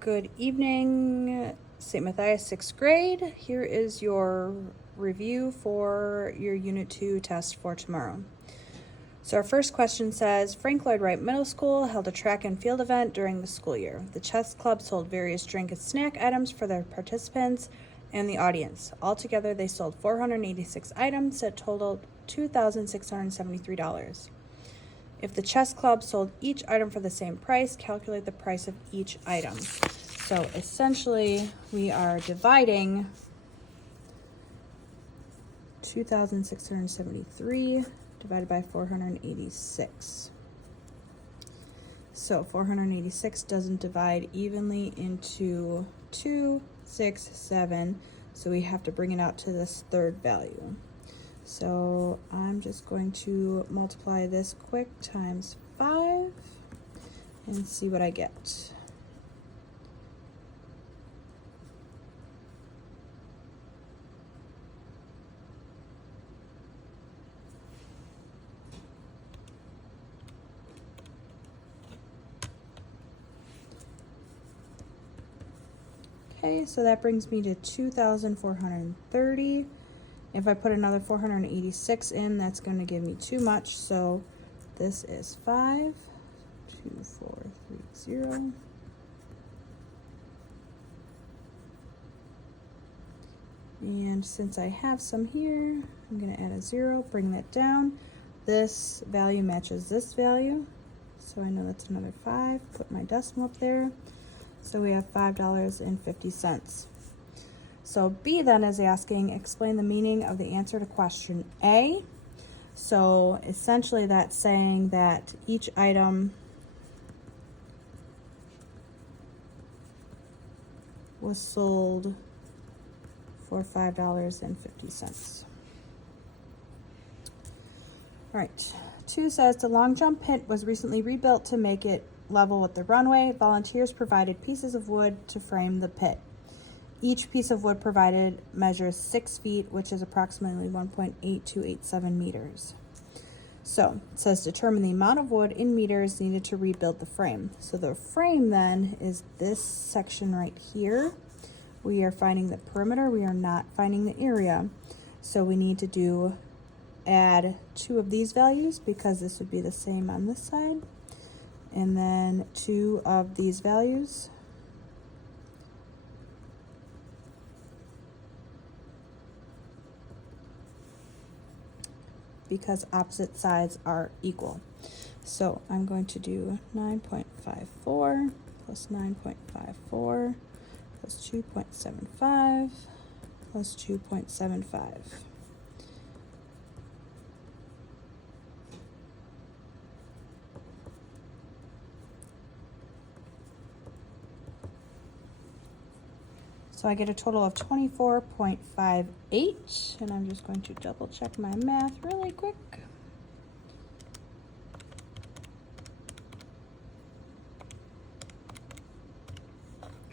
Good evening, St. Matthias 6th grade. Here is your review for your Unit 2 test for tomorrow. So our first question says, Frank Lloyd Wright Middle School held a track and field event during the school year. The chess club sold various drink and snack items for their participants and the audience. Altogether, they sold 486 items that totaled $2,673. If the chess club sold each item for the same price, calculate the price of each item. So essentially, we are dividing 2,673 divided by 486. So 486 doesn't divide evenly into 2, 6, 7. So we have to bring it out to this third value. So I'm just going to multiply this quick times 5 and see what I get. Okay, so that brings me to 2,430. If I put another 486 in, that's going to give me too much. So this is 52430. And since I have some here, I'm going to add a 0, bring that down. This value matches this value. So I know that's another 5. Put my decimal up there. So we have $5.50. So B then is asking, explain the meaning of the answer to question A. So essentially that's saying that each item was sold for $5.50. All right, 2 says the long jump pit was recently rebuilt to make it level with the runway. Volunteers provided pieces of wood to frame the pit. Each piece of wood provided measures 6 feet, which is approximately 1.8287 meters. So it says determine the amount of wood in meters needed to rebuild the frame. So the frame then is this section right here. We are finding the perimeter. We are not finding the area. So we need to add 2 of these values because this would be the same on this side. And then 2 of these values. Because opposite sides are equal. So I'm going to do 9.54 plus 9.54 plus 2.75 plus 2.75. So I get a total of 24.58, and I'm just going to double check my math really quick.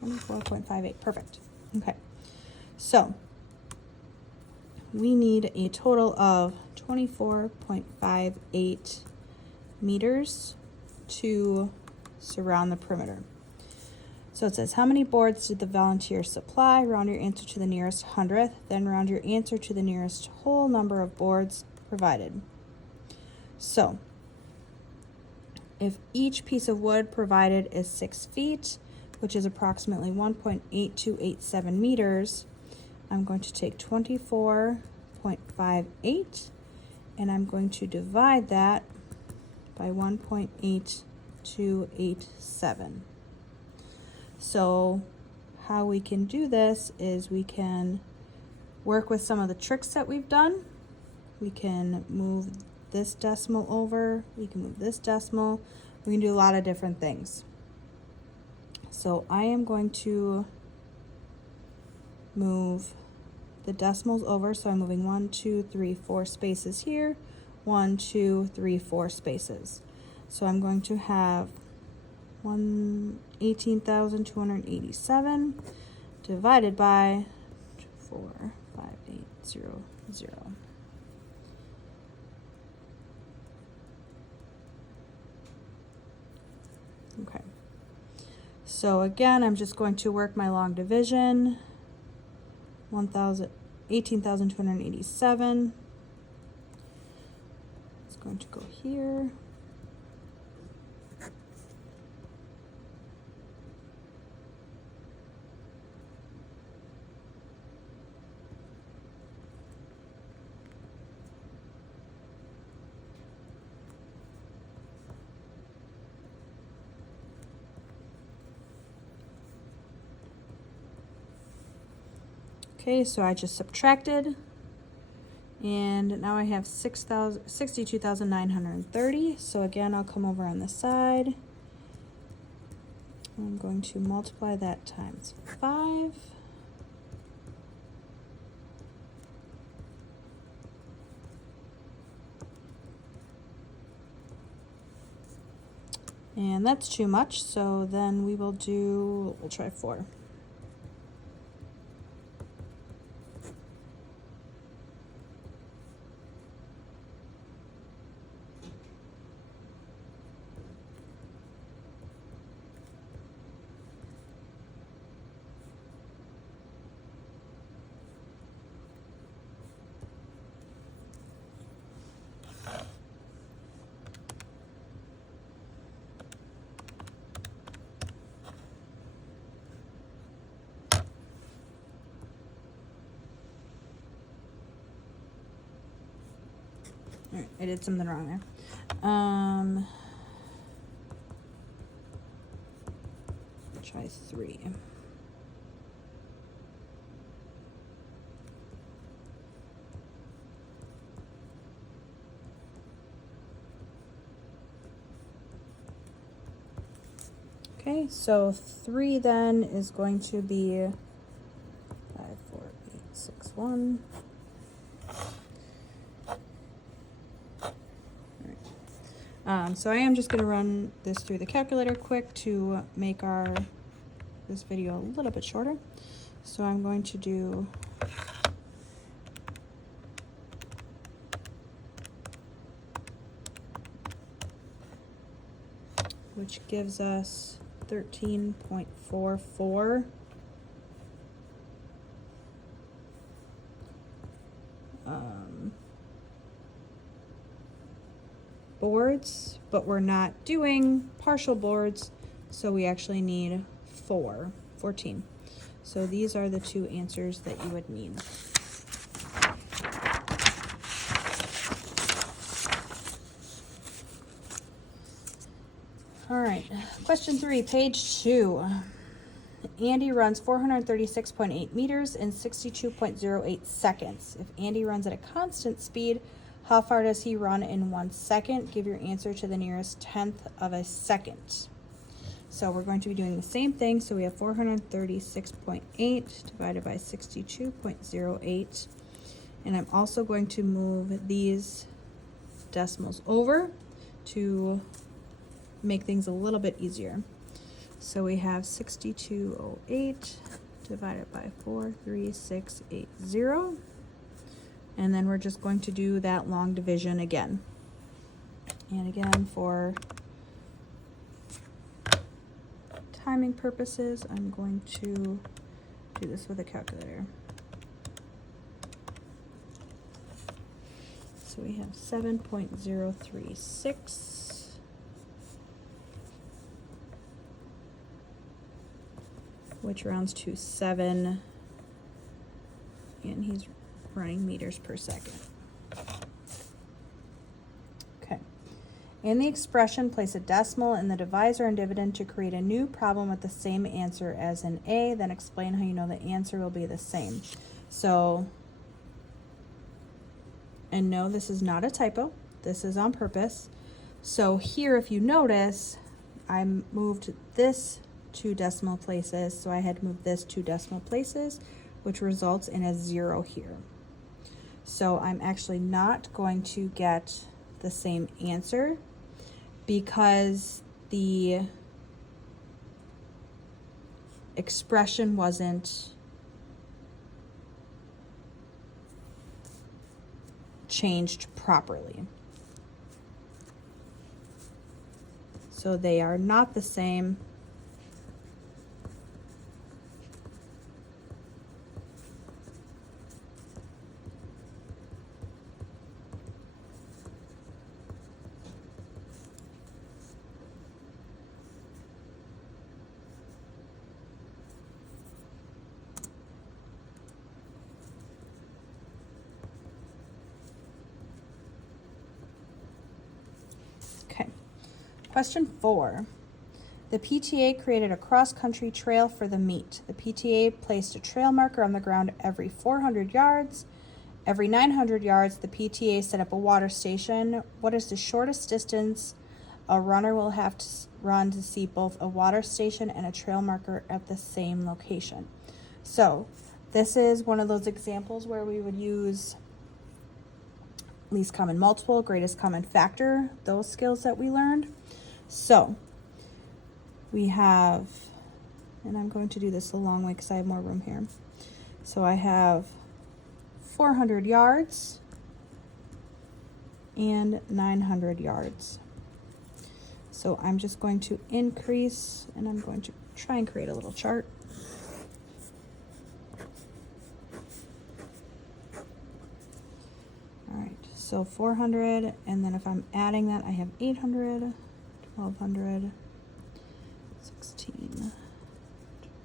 $24.58, perfect. Okay, so we need a total of 24.58 meters to surround the perimeter. So it says, how many boards did the volunteers supply? Round your answer to the nearest hundredth, then round your answer to the nearest whole number of boards provided. So if each piece of wood provided is 6 feet, which is approximately 1.8287 meters, I'm going to take 24.58 and I'm going to divide that by 1.8287. So how we can do this is we can work with some of the tricks that we've done. We can move this decimal over. We can move this decimal. We can do a lot of different things. So I am going to move the decimals over. So I'm moving 1, 2, 3, 4 spaces here. 1, 2, 3, 4 spaces. So I'm going to have 18,287 divided by 45800. Okay. So again, I'm just going to work my long division. 18,287. It's going to go here. Okay, so I just subtracted, and now I have 62,930. So again, I'll come over on the side. I'm going to multiply that times 5. And that's too much, so then we'll try 4. All right, I did something wrong there. Try 3. Okay, so 3 then is going to be 5, 4, 8, 6, 1. So I am just going to run this through the calculator quick to make this video a little bit shorter. So I'm going to do which gives us 13.44 boards, but we're not doing partial boards, so we actually need 14. So these are the 2 answers that you would need. All right, question 3, page 2. Andy runs 436.8 meters in 62.08 seconds. If Andy runs at a constant speed, how far does he run in 1 second? Give your answer to the nearest tenth of a second. So we're going to be doing the same thing. So we have 436.8 divided by 62.08. And I'm also going to move these decimals over to make things a little bit easier. So we have 6208 divided by 43680. And then we're just going to do that long division again. And again, for timing purposes, I'm going to do this with a calculator. So we have 7.036. Which rounds to 7, and he's running meters per second. Okay. In the expression, place a decimal in the divisor and dividend to create a new problem with the same answer as in A, then explain how you know the answer will be the same. So, and no, this is not a typo. This is on purpose. So here, if you notice, I moved this 2 decimal places, so I had moved this 2 decimal places, which results in a 0 here. So I'm actually not going to get the same answer because the expression wasn't changed properly. So they are not the same. Question 4. The PTA created a cross-country trail for the meet. The PTA placed a trail marker on the ground every 400 yards. Every 900 yards, the PTA set up a water station. What is the shortest distance a runner will have to run to see both a water station and a trail marker at the same location? So this is one of those examples where we would use least common multiple, greatest common factor, those skills that we learned. So we have, and I'm going to do this a long way because I have more room here. So I have 400 yards and 900 yards. So I'm just going to increase, and I'm going to try and create a little chart. All right, so 400, and then if I'm adding that, I have 800, 1200, 16,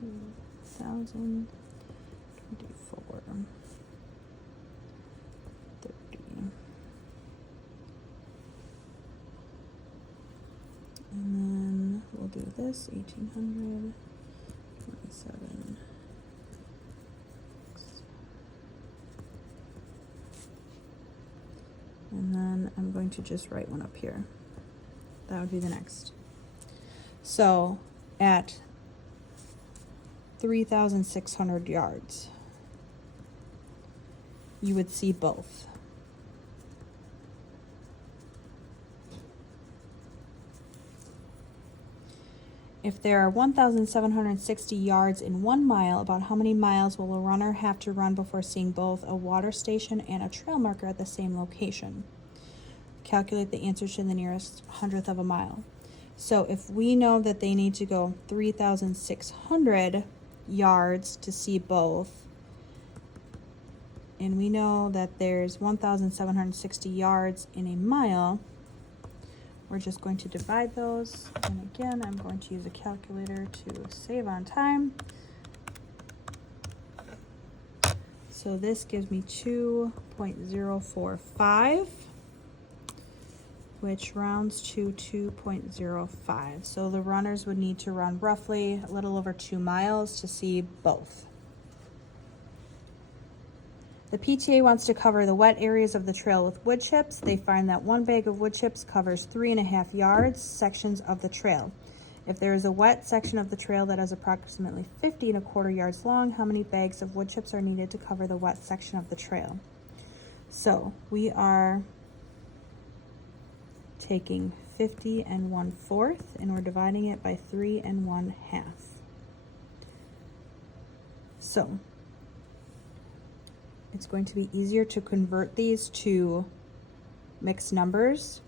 2000, 24, 30. And then we'll do this, 1800, 27. And then I'm going to just write one up here. That would be the next. So at 3,600 yards, you would see both. If there are 1,760 yards in 1 mile, about how many miles will a runner have to run before seeing both a water station and a trail marker at the same location? Calculate the answer to the nearest hundredth of a mile. So if we know that they need to go 3,600 yards to see both, and we know that there's 1,760 yards in a mile, we're just going to divide those, and again, I'm going to use a calculator to save on time. So this gives me 2.045, which rounds to 2.05. So the runners would need to run roughly a little over 2 miles to see both. The PTA wants to cover the wet areas of the trail with wood chips. They find that 1 bag of wood chips covers 3.5 yards sections of the trail. If there is a wet section of the trail that is approximately 50.25 yards long, how many bags of wood chips are needed to cover the wet section of the trail? So we are taking 50 1/4 and we're dividing it by 3 1/2. So it's going to be easier to convert these to mixed numbers.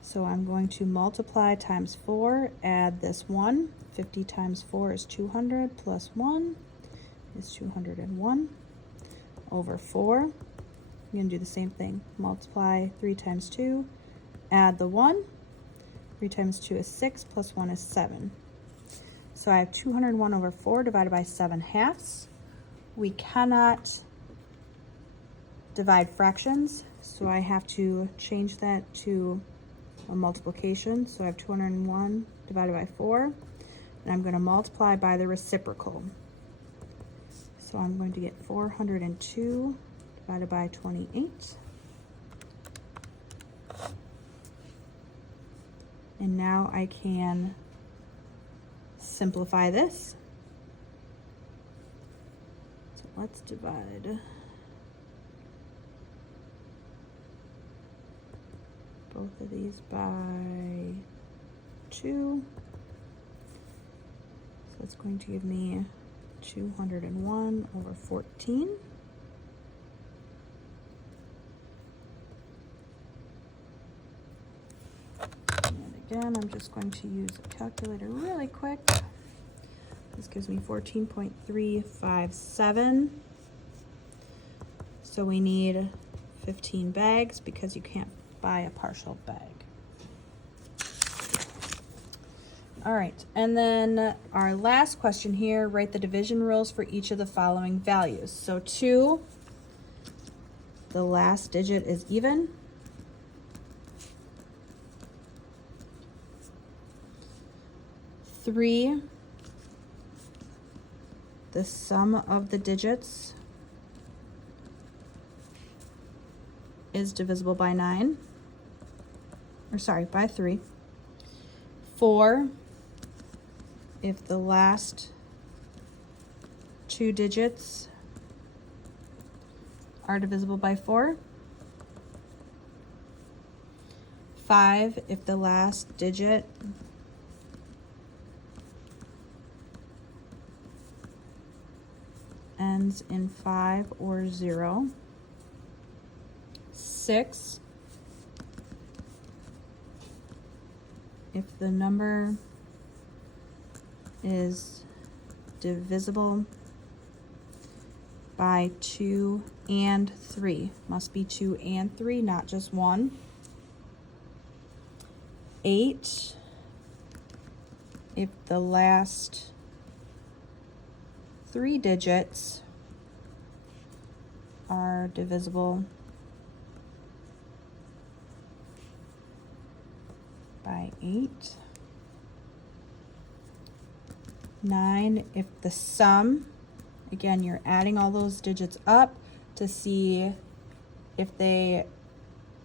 So I'm going to multiply times 4, add this 1. 50 times 4 is 200, plus 1 is 201 over 4. I'm going to do the same thing. Multiply 3 times 2, add the 1. 3 times 2 is 6, plus 1 is 7. So I have 201 over 4 divided by 7/2. We cannot divide fractions, so I have to change that to a multiplication. So I have 201 divided by 4, and I'm going to multiply by the reciprocal. So I'm going to get 402 divided by 28. And now I can simplify this. So let's divide both of these by 2. So it's going to give me 201 over 14. And again, I'm just going to use a calculator really quick. This gives me 14.357. So we need 15 bags because you can't buy a partial bag. All right, and then our last question here, write the division rules for each of the following values. So 2, the last digit is even. 3, the sum of the digits is divisible by 9, or sorry, by 3. 4, if the last 2 digits are divisible by 4. 5, if the last digit ends in 5 or 0. 6, if the number is divisible by 2 and 3. Must be 2 and 3, not just 1. 8, if the last 3 digits are divisible by 8. 9, if the sum, again, you're adding all those digits up to see if they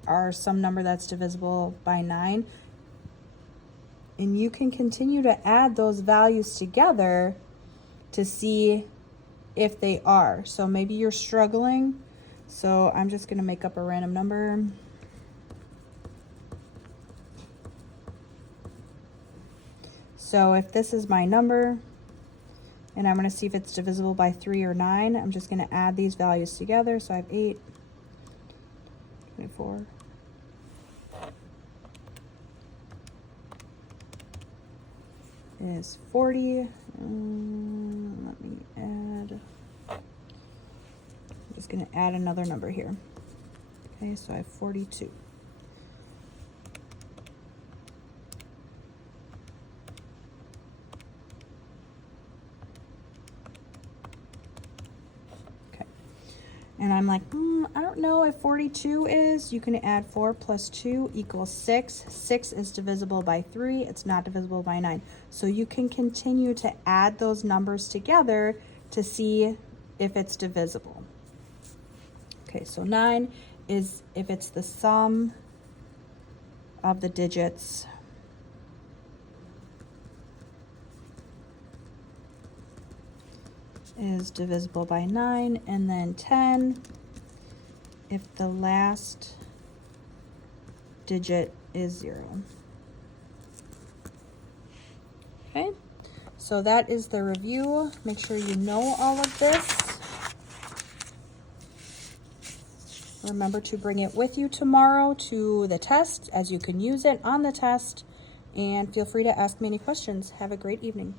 are some number that's divisible by 9. And you can continue to add those values together to see if they are. So maybe you're struggling. So I'm just going to make up a random number. So if this is my number, and I'm going to see if it's divisible by 3 or 9, I'm just going to add these values together. So I have 8, 24, is 40. Let me add, I'm just going to add another number here. Okay, so I have 42. And I'm like, I don't know if 42 is. You can add 4 plus 2 equals 6. 6 is divisible by 3. It's not divisible by 9. So you can continue to add those numbers together to see if it's divisible. Okay, so 9 is if it's the sum of the digits is divisible by 9, and then 10 if the last digit is 0. Okay, so that is the review. Make sure you know all of this. Remember to bring it with you tomorrow to the test, as you can use it on the test, and feel free to ask me any questions. Have a great evening.